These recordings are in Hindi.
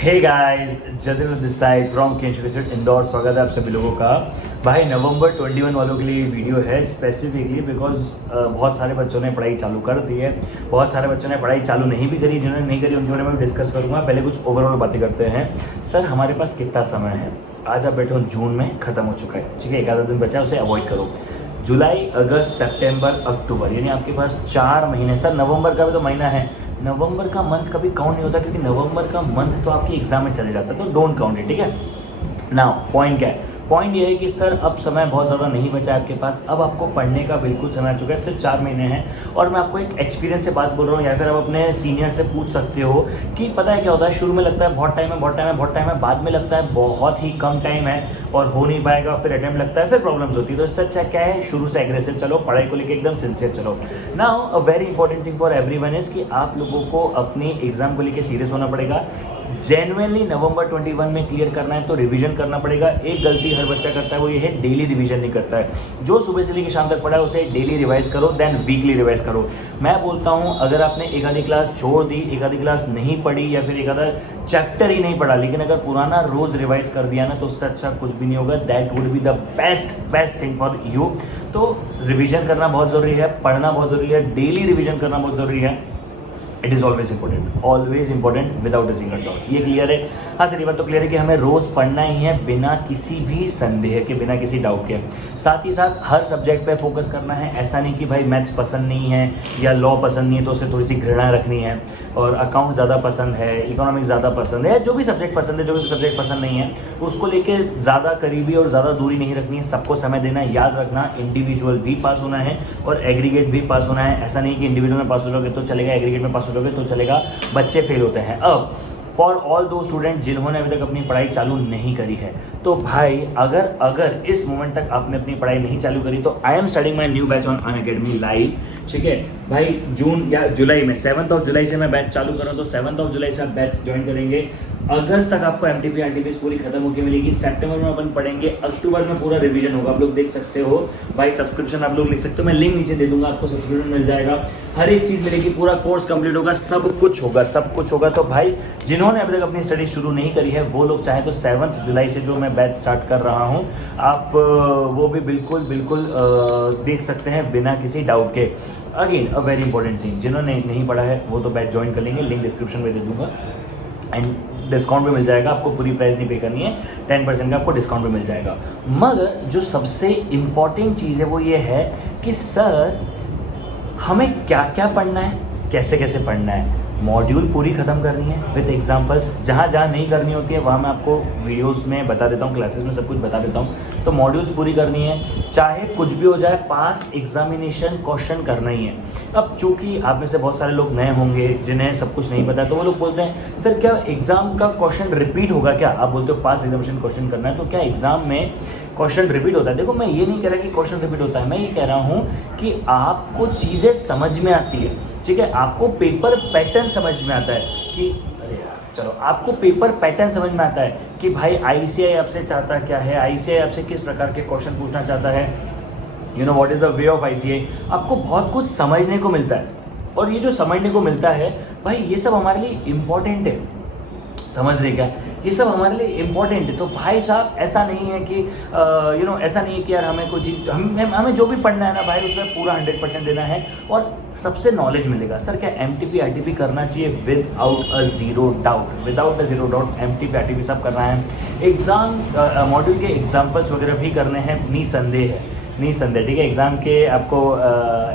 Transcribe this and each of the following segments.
Hey guys, Jatin this side from केंचुकेट इंदौर। स्वागत है आप सभी लोगों का। भाई नवंबर 21 वालों के लिए वीडियो है स्पेसिफिकली बिकॉज बहुत सारे बच्चों ने पढ़ाई चालू कर दी है, बहुत सारे बच्चों ने पढ़ाई चालू नहीं भी करी। जिन्होंने नहीं करी उनके बारे में डिस्कस करूँगा। पहले कुछ ओवरऑल बातें करते हैं। सर हमारे पास कितना समय है? आज आप बैठो, जून में ख़त्म हो चुका है, ठीक है। एक आधा दिन बचा है, उसे अवॉइड करो। जुलाई, अगस्त, सितंबर, अक्टूबर, यानी आपके पास 4 महीने। सर नवंबर का भी तो महीना है। नवंबर का मंथ कभी काउंट नहीं होता क्योंकि नवंबर का मंथ तो आपके एग्जाम में चले जाता है, तो डोंट काउंट इट, ठीक है। नाउ पॉइंट क्या है? पॉइंट ये है कि सर अब समय बहुत ज़्यादा नहीं बचा है आपके पास। अब आपको पढ़ने का बिल्कुल समय आ चुका है। सिर्फ 4 महीने हैं और मैं आपको एक एक्सपीरियंस से बात बोल रहा हूँ, या फिर आप अपने सीनियर से पूछ सकते हो कि पता है क्या होता है। शुरू में लगता है बहुत टाइम है, बहुत टाइम है, बहुत टाइम है, बाद में लगता है बहुत ही कम टाइम है और हो नहीं पाएगा, फिर अटेम्प्ट लगता है, फिर प्रॉब्लम्स होती है। तो इससे अच्छा क्या है, शुरू से एग्रेसिव चलो, पढ़ाई को लेकर एकदम सिंसियर चलो। Now a very important thing for everyone is कि आप लोगों को अपनी एग्जाम को लेकर सीरियस होना पड़ेगा। जेन्युइनली नवंबर 21 में क्लियर करना है तो रिवीजन करना पड़ेगा। एक गलती हर बच्चा करता है, वो ये है डेली रिवीजन नहीं करता है। जो सुबह से लेकर शाम तक पढ़ा है उसे डेली रिवाइज करो, देन वीकली रिवाइज करो। मैं बोलता हूँ अगर आपने एक आधी क्लास छोड़ दी, एक आधी क्लास नहीं पढ़ी, या फिर एक आधा चैप्टर ही नहीं पढ़ा, लेकिन अगर पुराना रोज रिवाइज कर दिया ना, तो उससे अच्छा कुछ भी नहीं होगा। That would be the best thing for you. तो रिवीजन करना बहुत ज़रूरी है, पढ़ना बहुत ज़रूरी है, डेली रिवीजन करना बहुत ज़रूरी है। It is always important without a single doubt. ये क्लियर है? हाँ सर, ये बात तो क्लियर है कि हमें रोज़ पढ़ना ही है बिना किसी भी संदेह के, बिना किसी डाउट के। साथ ही साथ हर सब्जेक्ट पे फोकस करना है। ऐसा नहीं कि भाई मैथ्स पसंद नहीं है या लॉ पसंद नहीं है तो उसे थोड़ी सी घृणा रखनी है, और अकाउंट ज़्यादा पसंद है, इकोनॉमिक्स ज़्यादा पसंद है, जो भी सब्जेक्ट पसंद है, जो भी सब्जेक्ट पसंद नहीं है उसको लेके ज़्यादा करीबी और ज़्यादा दूरी नहीं रखनी है। सबको समय देना है। याद रखना, इंडिविजुअल भी पास होना है और एग्रीगेट भी पास होना है। ऐसा नहीं कि इंडिविजुअल में पास हो लोगे तो चलेगा, एग्रीगेट में पास हो लोगे तो चलेगा, बच्चे फेल होते हैं। अब फॉर ऑल दो स्टूडेंट जिन्होंने अभी तक अपनी पढ़ाई चालू नहीं करी है, तो भाई अगर इस मोमेंट तक आपने अपनी पढ़ाई नहीं चालू करी तो I am starting my new batch on Unacademy live, ठीक है भाई। जून या जुलाई में 7 जुलाई से मैं बैच चालू कर रहा हूँ, तो 7 जुलाई से आप बैच ज्वाइन करेंगे। अगस्त तक आपको एमटीपी आरटीपीएस पूरी खत्म होकर मिलेगी। सितंबर में अपन पढ़ेंगे, अक्टूबर में पूरा रिवीजन होगा। आप लोग देख सकते हो भाई, सब्सक्रिप्शन आप लोग लिख सकते हो, मैं लिंक नीचे दे दूंगा, आपको सब्सक्रिप्शन मिल जाएगा, हर एक चीज़ मिलेगी, पूरा कोर्स कंप्लीट होगा, सब कुछ होगा। तो भाई जिन्होंने अभी तक अपनी स्टडी शुरू नहीं करी है वो लोग चाहे तो 7 जुलाई से जो मैं बैच स्टार्ट कर रहा हूँ, आप वो भी बिल्कुल देख सकते हैं बिना किसी डाउट के। Again a very important thing, जिन्होंने नहीं पढ़ा है वो तो बैच ज्वाइन कर लेंगे, लिंक डिस्क्रिप्शन में दे दूंगा, एंड डिस्काउंट भी मिल जाएगा। आपको पूरी प्राइस नहीं पे करनी है, 10% का आपको डिस्काउंट भी मिल जाएगा। मगर जो सबसे इम्पॉर्टेंट चीज़ है वो ये है कि सर हमें क्या क्या पढ़ना है, कैसे कैसे पढ़ना है। मॉड्यूल पूरी ख़त्म करनी है विद एग्जांपल्स। जहाँ नहीं करनी होती है वहाँ मैं आपको वीडियोस में बता देता हूँ, क्लासेस में सब कुछ बता देता हूँ। तो मॉड्यूल्स पूरी करनी है, चाहे कुछ भी हो जाए, पास्ट एग्जामिनेशन क्वेश्चन करना ही है। अब चूँकि आप में से बहुत सारे लोग नए होंगे जिन्हें सब कुछ नहीं पता, तो वो लोग बोलते हैं सर क्या एग्ज़ाम का क्वेश्चन रिपीट होगा क्या? आप बोलते हो पास्ट एग्जामिनेशन क्वेश्चन करना है, तो क्या एग्ज़ाम में क्वेश्चन रिपीट होता है? देखो मैं ये नहीं कह रहा कि क्वेश्चन रिपीट होता है, मैं ये कह रहा हूँ कि आपको चीज़ें समझ में आती है, ठीक है। आपको पेपर पैटर्न समझ में आता है कि अरे यार चलो, आपको पेपर पैटर्न समझ में आता है कि भाई आईसीआई आपसे चाहता क्या है, आईसीआई आपसे किस प्रकार के क्वेश्चन पूछना चाहता है, you know what is the way of ICI. आपको बहुत कुछ समझने को मिलता है, और ये जो समझने को मिलता है भाई, ये सब हमारे लिए इम्पोर्टेंट है। समझ रहे क्या? ये सब हमारे लिए इम्पोर्टेंट है। तो भाई साहब ऐसा नहीं है कि ऐसा नहीं है कि यार हमें कोई चीज़, हमें जो भी पढ़ना है ना भाई उसमें पूरा 100% देना है और सबसे नॉलेज मिलेगा। सर क्या एमटीपी आरटीपी करना चाहिए? Without a zero doubt MTP RTP सब करना है। एग्ज़ाम मॉड्यूल के एग्जाम्पल्स वगैरह भी करने हैं, निसंदेह, ठीक है। एग्जाम के आपको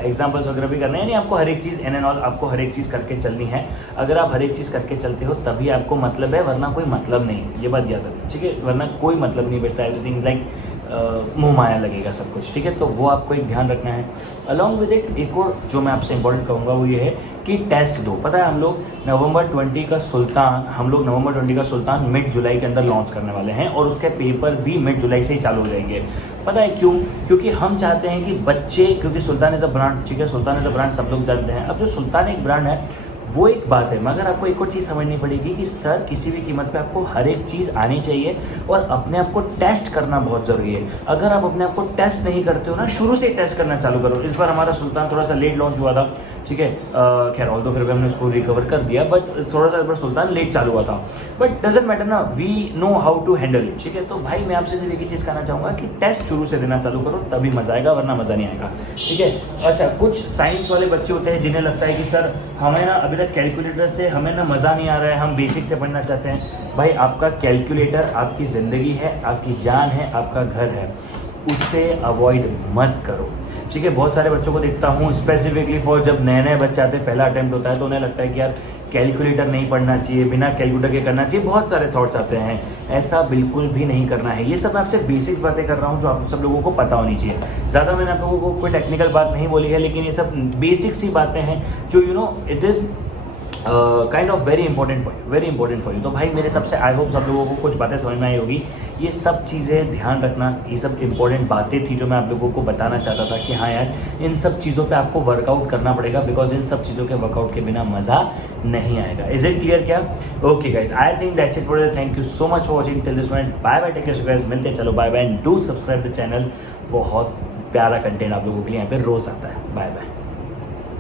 एग्जाम्पल्स वगैरह भी करने हैं, यानी आपको हर एक चीज़ एन एंड ऑल आपको हर एक चीज़ करके चलनी है। अगर आप हर एक चीज़ करके चलते हो तभी आपको मतलब है, वरना कोई मतलब नहीं, ये बात याद रखो, ठीक है। वरना कोई मतलब नहीं बचता, एवरीथिंग लाइक मुँह माया लगेगा सब कुछ, ठीक है। तो वो आपको एक ध्यान रखना है। अलॉन्ग विद इट एक और जो मैं आपसे इंपॉर्टेंट कहूँगा वो ये है कि टेस्ट दो। पता है हम लोग नवंबर 20 का सुल्तान मिड जुलाई के अंदर लॉन्च करने वाले हैं, और उसके पेपर भी मिड जुलाई से ही चालू हो जाएंगे। पता है क्यों? क्योंकि हम चाहते हैं कि बच्चे, क्योंकि सुल्तान इज़ अ ब्रांड, ठीक है, सुल्तान इज़ अ ब्रांड सब लोग जानते हैं। अब जो सुल्तान एक ब्रांड है वो एक बात है, मगर आपको एक और चीज़ समझनी पड़ेगी कि सर किसी भी कीमत पे आपको हर एक चीज़ आनी चाहिए और अपने आप को टेस्ट करना बहुत ज़रूरी है। अगर आप अपने आप को टेस्ट नहीं करते हो ना, शुरू से ही टेस्ट करना चालू करो। इस बार हमारा सुल्तान थोड़ा सा लेट लॉन्च हुआ था, ठीक है। खैर ऑल तो फिर भी हमने उसको रिकवर कर दिया, बट थोड़ा सा पर सुल्तान लेट चालू हुआ था, बट डजेंट मैटर ना, we know how to handle it, ठीक है। तो भाई मैं आपसे सिर्फ एक ही चीज़ कहना चाहूँगा कि टेस्ट शुरू से देना चालू करो, तभी मजा आएगा, वरना मज़ा नहीं आएगा, ठीक है। अच्छा, कुछ साइंस वाले बच्चे होते हैं जिन्हें लगता है कि सर हमें ना अभी तक कैलकुलेटर से हमें ना मज़ा नहीं आ रहा है, हम बेसिक से पढ़ना चाहते हैं। भाई आपका कैलकुलेटर आपकी ज़िंदगी है, आपकी जान है, आपका घर है, उससे अवॉइड मत करो, ठीक है। बहुत सारे बच्चों को देखता हूँ स्पेसिफिकली फॉर जब नए नए बच्चे आते हैं, पहला अटेम्प्ट होता है, तो उन्हें लगता है कि यार कैलकुलेटर नहीं पढ़ना चाहिए, बिना कैलकुलेटर के करना चाहिए, बहुत सारे थॉट्स आते हैं। ऐसा बिल्कुल भी नहीं करना है। ये सब मैं आपसे बेसिक बातें कर रहा हूँ जो आप सब लोगों को पता होनी चाहिए। ज़्यादा मैंने आप लोगों को कोई टेक्निकल बात नहीं बोली है, लेकिन ये सब बेसिक सी बातें हैं जो it is kind of very important for you. तो भाई मेरे सबसे आई होप सब लोगों को कुछ बातें समझ में आई होगी। ये सब चीज़ें ध्यान रखना, ये सब इंपॉर्टेंट बातें थी जो मैं आप लोगों को बताना चाहता था कि हाँ यार इन सब चीज़ों पे आपको वर्कआउट करना पड़ेगा, बिकॉज इन सब चीज़ों के वर्कआउट के बिना मज़ा नहीं आएगा। इज इट क्लियर क्या? Okay guys, I think that's it for today. Thank you so much for watching till this point. Bye bye, take care guys, मिलते हैं, चलो bye bye and do subscribe the channel. बहुत प्यारा कंटेंट आप लोगों के लिए यहाँ पे रोज़ आता है। Bye bye.